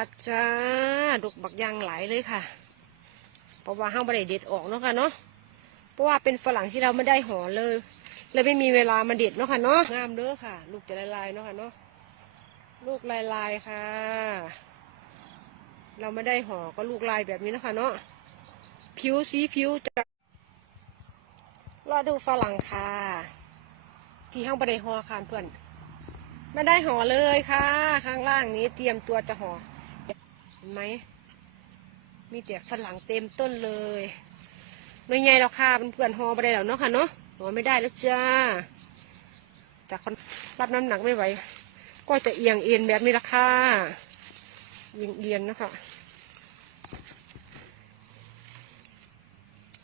ชัดจ้าดกบักยางไหลเลยค่ะ เพราะว่าห้างบริเด็ดออกเนาะค่ะเนาะ เพราะว่าเป็นฝรั่งที่เราไม่ได้ห่อเลย เลยไม่มีเวลามาเด็ดเนาะค่ะเนาะ งามเด้อค่ะ ลูกจะลายๆเนาะค่ะเนาะ ลูกลายลายๆค่ะ เราไม่ได้ห่อก็ลูกลายแบบนี้เนาะคะเนาะ ผิวสีผิวจะรอดูฝรั่งค่ะ ที่ห้างบริห่อค่ะเพื่อนไม่ได้ห่อเลยค่ะ ข้างล่างนี้เตรียมตัวจะห่อ ไหม มีแต่ฝรั่งเต็มต้นเลยไม่ไงเราค่ะเพื่อนหอไปได้แล้วเนาะค่ะเนาะหอไม่ได้แล้วจ้า จากคนรับน้ำหนักไม่ไหว ก็จะเอียงเอ็นแบบนี้ละค่ะเอียงเอียงนะคะ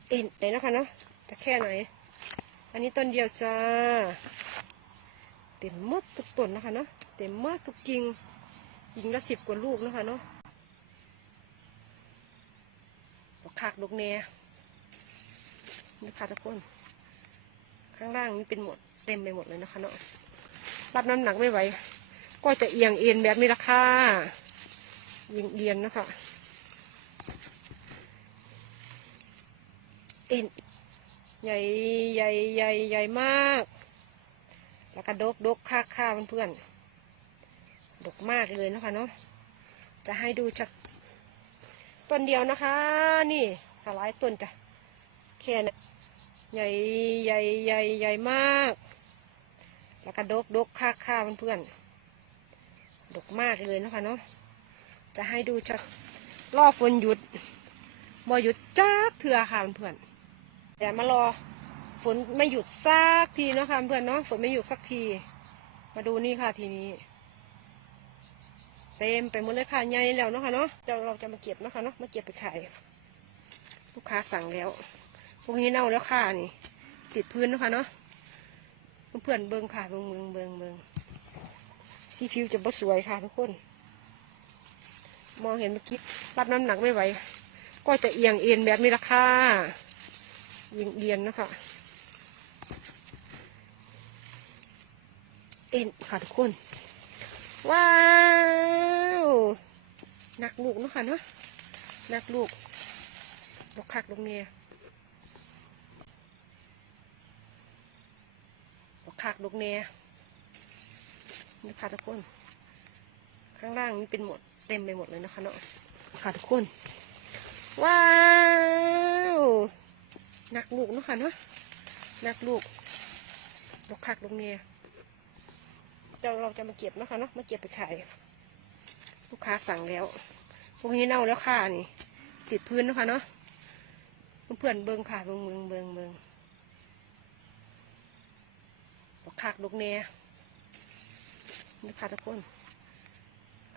เอ็นไหนนะคะเนาะจะแค่ไหน อันนี้ต้นเดียวจ้า เต็มมดทุกต้นนะคะเนาะเต็มหมดทุกกิ่งกิ่งละสิบกว่าลูกนะคะเนาะ ดอก ขากดกแหนนะคะทุกคน ข้างล่างนี่เป็นหมดเต็มไปหมดเลยนะคะเนาะรับน้ำหนักไม่ไหว ก็จะเอียงเอ็นแบบนี้ละค่ะเอียงเอียงนะคะเอ็นใหญ่ใหญ่ใหญ่ใหญ่มาก แล้วก็ดกดกค่าค่าเพื่อนๆดกมากเลยนะคะเนาะจะให้ดูชัด ต้นเดียวนะคะ นี่หลายต้นจ้ะแค่นี้ใหญ่ใหญ่ใหญ่ใหญ่มาก แล้วก็ดกดกค่าค่าเพื่อนๆดกมากเลยนะคะเนาะจะให้ดูชัดรอฝนหยุดบ่หยุดจักเถื่อค่ะเพื่อนแต่มารอฝนไม่หยุดสักทีเนาะค่ะเพื่อนเนาะฝนไม่หยุดสักที มาดูนี่ค่ะทีนี้ เต็มไปหมดเลยค่ะใหญ่แล้วเนาะค่ะเนาะเดี๋ยวเราจะมาเก็บเนาะคะเนาะมาเก็บไปขายลูกค้าสั่งแล้วพวกนี้เน่าแล้วค่ะนี่ ติดพื้นเนาะค่ะเนาะเพื่อนเบิงค่ะเบิงเบิงเบิงเบิงสีผิวจะบ่สวยค่ะทุกคน มองเห็นเมื่อกี้รับน้ำหนักไม่ไหว ก็จะเอียงเอ็นแบบนี้ละค่ะเอียงเอียงๆนะคะเอ็นค่ะทุกคน ว้าวนักลูกเนาะค่ะเนาะนักลูกดอกคักดอกเนียดอกคักดอกเนียนี่ค่ะทุกคน ข้างล่างนี่เป็นหมดเต็มไปหมดเลยนะคะเนาะค่ะทุกคน ว้าวนักลูกเนาะค่ะเนาะนักลูกดอกคักดอกเนีย เดี๋ยวเราจะมาเก็บนะคะเนาะมาเก็บไปขายลูกค้าสั่งแล้วพวกนี้เน่าแล้วค่ะนี่ ติดพื้นนะคะเนาะเพื่อนเบิงค่ะเบิงเบิงเบิงเบิงดอกคักดอกแหนนี่ค่ะทุกคน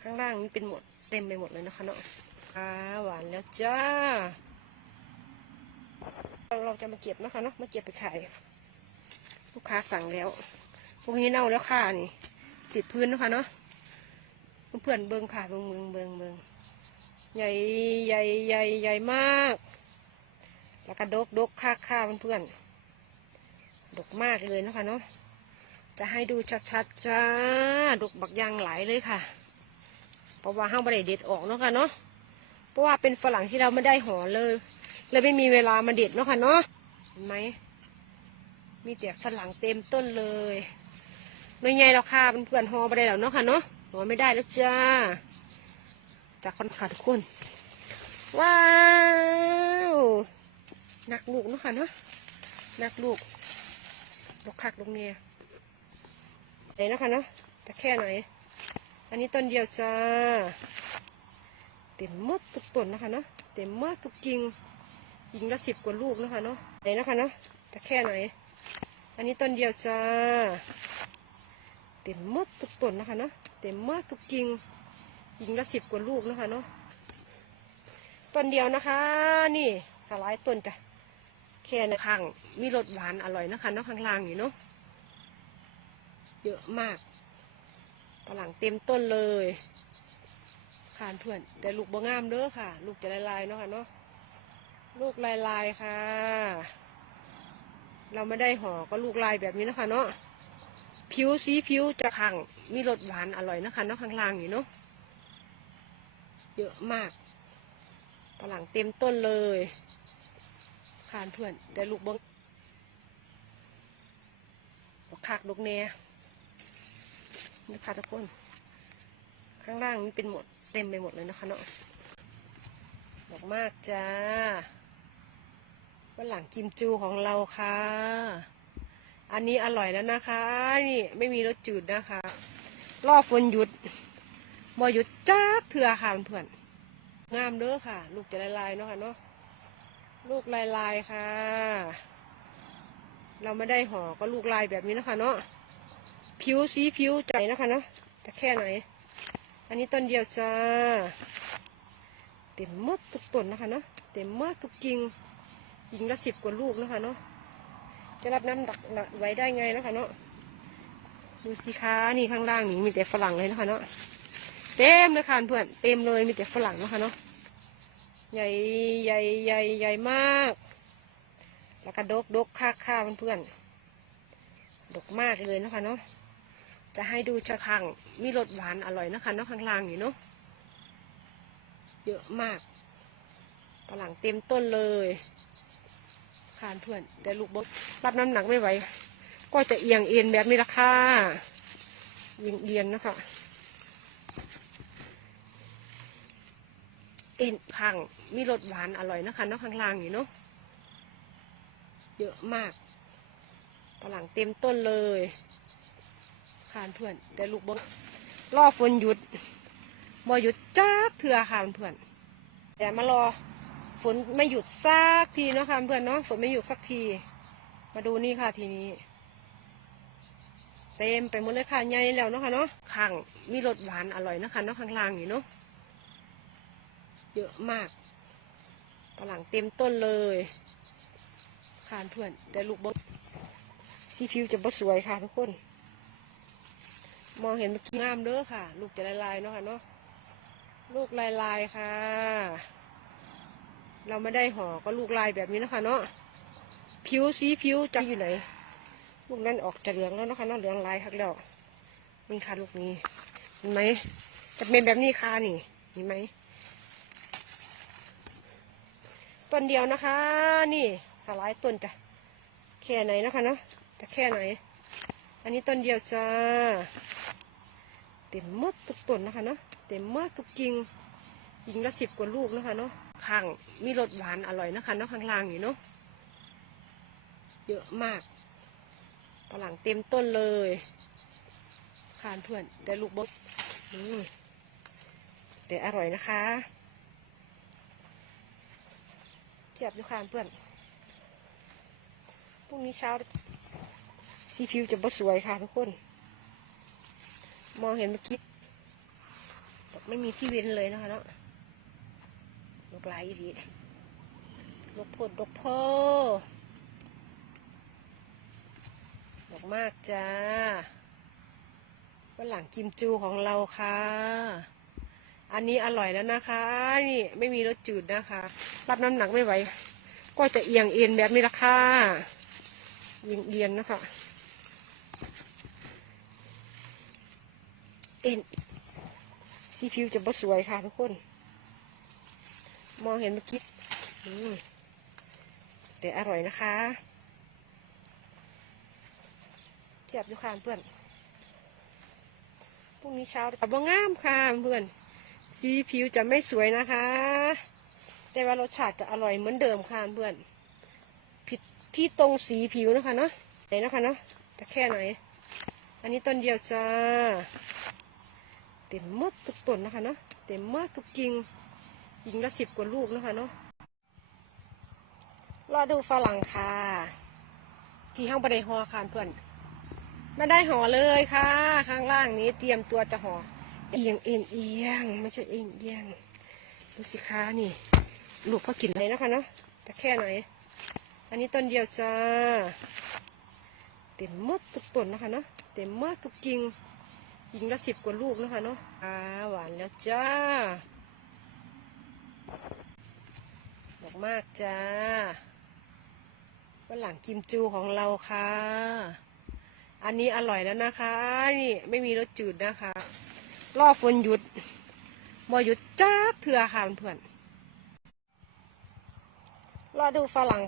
ข้างล่างนี่เป็นหมดเต็มไปหมดเลยนะคะเนาะอ่าหวานแล้วจ้าเดี๋ยวเราจะมาเก็บนะคะเนาะมาเก็บไปขายลูกค้าสั่งแล้วพวกนี้เน่าแล้วค่ะนี่ ติดพื้นนะคะเนาะเพื่อนเบิงค่ะเบิงเบิงเบิงเบิงใหญ่ใหญ่ใหญ่ใหญ่มาก แล้วก็ดกดกค่าค่าเพื่อนดกมากเลยนะคะเนาะจะให้ดูชัดๆจ้าดกบักยางไหลเลยค่ะ เพราะว่าห้างบริเด็ดออกเนาะค่ะเนาะเพราะว่าเป็นฝรั่งที่เราไม่ได้ห่อเลยเลยไม่มีเวลามาเด็ดเนาะค่ะเนาะเห็นไหมมีแต่ฝรั่งเต็มต้นเลย ไม่ไงเราค่ะเพื่อนๆฮอไปได้แล้วเนาะค่ะเนาะฮอไม่ได้แล้วจ้า จากคนขาดทุกคน ว้าวนักลูกเนาะค่ะเนาะนักลูกดอกคักดอกเนี่ยไหนเนาะค่ะเนาะจะแค่ไหนอันนี้ต้นเดียวจ้า เต็มมดทุกต้นนะคะเนาะเต็มหมดทุกกิ่งกิ่งละสิบกว่าลูกเนาะคะเนาะไหนเนาะค่ะเนาะจะแค่ไหน อันนี้ต้นเดียวจ้า ดทุกต้นนะคะเนาะเต็มหมดทุกกิ่งกิ่งละสิบกว่าลูกนะคะเนาะต้นเดียวนะคะ นี่หลายต้นจ้ะแค่ในข้างมีรสหวานอร่อยนะคะเนาะข้างล่างอยู่เนาะเยอะมากฝรั่งเต็มต้นเลยขานเพื่อนแต่ลูกบ่งามเด้อค่ะ ลูกจะลายๆเนาะค่ะเนาะลูกลายๆค่ะ เราไม่ได้ห่อก็ลูกลายแบบนี้นะคะเนาะ ผิวสีผิวจะขังมีรสหวานอร่อยนะคะเนาะข้างล่างนี่เนาะเยอะมากฝรั่งเต็มต้นเลยคานเพื่อนได้ลูกเบิ้งดอกคักดอกแหน่นี่ค่ะทุกคน ข้างล่างนี่เป็นหมดเต็มไปหมดเลยนะคะเนาะดอกมากจ้าฝรั่งกิมจูของเราค่ะ อันนี้อร่อยแล้วนะคะ นี่ไม่มีรสจืดนะคะ รอฝนหยุดบ่หยุดจักเถื่อค่ะเพื่อนงามเด้อค่ะ ลูกจะลายๆเนาะค่ะเนาะลูกลายลายๆค่ะ เราไม่ได้ห่อก็ลูกลายแบบนี้นะคะเนาะผิวสีผิวใจนะคะเนาะจะแค่ไหน อันนี้ต้นเดียวจ้าเต็มมดทุกต้นนะคะเนาะเต็มมดทุกกิ่งกิ่งละสิบกว่าลูกนะคะเนาะ จะรับน้ำหนักไว้ได้ไงนะคะเนาะดูสิคะนี่ข้างล่างนี่มีแต่ฝรั่งเลยนะคะเนาะเต็มเลยค่ะเพื่อนเต็มเลยมีแต่ฝรั่งนะคะเนาะใหญ่ใหญ่ใหญ่ใหญ่มาก แล้วก็ดกดกค่าค่าเพื่อนดกมากเลยนะคะเนาะจะให้ดูชะคังมีรสหวานอร่อยนะคะเนาะข้างล่างนี่เนาะเยอะมากฝรั่งเต็มต้นเลย ค่ะเพื่อน แต่ลูกบดรับน้ำหนักไม่ไหว ก็จะเอียงเอ็นแบบนี้ละค่ะเอียงเอียงนะคะเอ็นพังมีรสหวานอร่อยนะคะเนาะข้างล่างนี่เนาะเยอะมากฝรั่งเต็มต้นเลยคานเพื่อน แต่ลูกบดรอฝนหยุดบ่หยุดจักเถื่อค่ะเพื่อนแต่มารอ ฝนไม่หยุดสักทีเนาะค่ะเพื่อนเนาะฝนไม่หยุดสักที มาดูนี่ค่ะทีนี้ เต็มไปหมดเลยค่ะใหญ่แล้วเนาะค่ะเนาะข้างมีรสหวานอร่อยนะคะเนาะข้างล่างนี่เนาะเยอะมากฝรั่งเต็มต้นเลยคานเพื่อนแต่ลูกบดสีผิวจะบ่สวยค่ะทุกคน มองเห็นเมื่อกี้งามเด้อค่ะ ลูกจะลายลายๆเนาะค่ะเนาะลูกลายลายๆค่ะ เราไม่ได้ห่อก็ลูกลายแบบนี้นะคะ เนาะผิวสีผิวจะอยู่ไหนลูกนั้นออกจะเหลืองแล้วนะคะเน้องเหลืองลายครับแล้วนี่ค่ะลูกนี้เห็นไหมจะเป็นแบบนี้ค่ะนี่เห็นไหมต้นเดียวนะคะ นี่หาลายต้นจ้ะแค่ไหนนะคะเนาะจะแค่ไหน อันนี้ต้นเดียวจ้าเต็มมดทุกต้นนะคะเนาะเต็มมดทุกกิ่งกิ่งละสิบกว่าลูกนะคะเนาะ ข้างมีรสหวานอร่อยนะคะเนาะข้างล่างนี่เนาะเยอะมากฝรั่งเต็มต้นเลยคานเพื่อนได้ลูกบดแต่อร่อยนะคะเทียบอยู่คานเพื่อนพรุ่งนี้เช้าสีผิวจะบ่สวยค่ะทุกคน มองเห็นเมื่อกี้ไม่มีที่เว้นเลยนะคะเนาะ ลูกหลายอีทีลูกพดลูกโพดอกมากจ้าฝรั่งกิมจูของเราค่ะ อันนี้อร่อยแล้วนะคะ นี่ไม่มีรสจืดนะคะ รับน้ำหนักไม่ไหว ก็จะเอียงเอ็นแบบนี้ละค่ะเอียงเอียงนะคะ เอ็นสีผิวจะบ่สวยค่ะทุกคน มองเห็นเมื่อกี้อืมแต่อร่อยนะคะเทียบอยู่ค่ะเพื่อนพรุ่งนี้เช้าแต่บ่งามค่ะเพื่อนสีผิวจะไม่สวยนะคะ แต่ว่ารสชาติจะอร่อยเหมือนเดิมค่ะเพื่อนผิดที่ตรงสีผิวนะคะเนาะไหนนะคะเนาะจะแค่ไหน อันนี้ต้นเดียวจ้า เต็มมดทุกต้นนะคะเนาะเต็มมดทุกกิ่ง กิ่งละสิบกว่าลูกนะคะเนาะรอดูฝรั่งค่ะ ที่ห้างบริหอค่ะเพื่อนไม่ได้ห่อเลยค่ะ ข้างล่างนี้เตรียมตัวจะห่อเอียงเอ็นเอียงไม่ใช่เอียงเอียงดูสิคะนี่ลูกเขากินอะไรนะคะเนาะจะแค่ไหนอันนี้ต้นเดียวจ้าเต็มมดทุกต้นนะคะเนาะเต็มหมดทุกกิ่งกิ่งละสิบกว่าลูกนะคะเนาะอ่าหวานแล้วจ้าดอก มากจ้าฝรั่งกิมจูของเราค่ะ อันนี้อร่อยแล้วนะคะ นี่ไม่มีรสจืดนะคะ รอฝนหยุดบอหยุดจ้าเถื่อค่ะเพื่อนรอดูฝรั่ง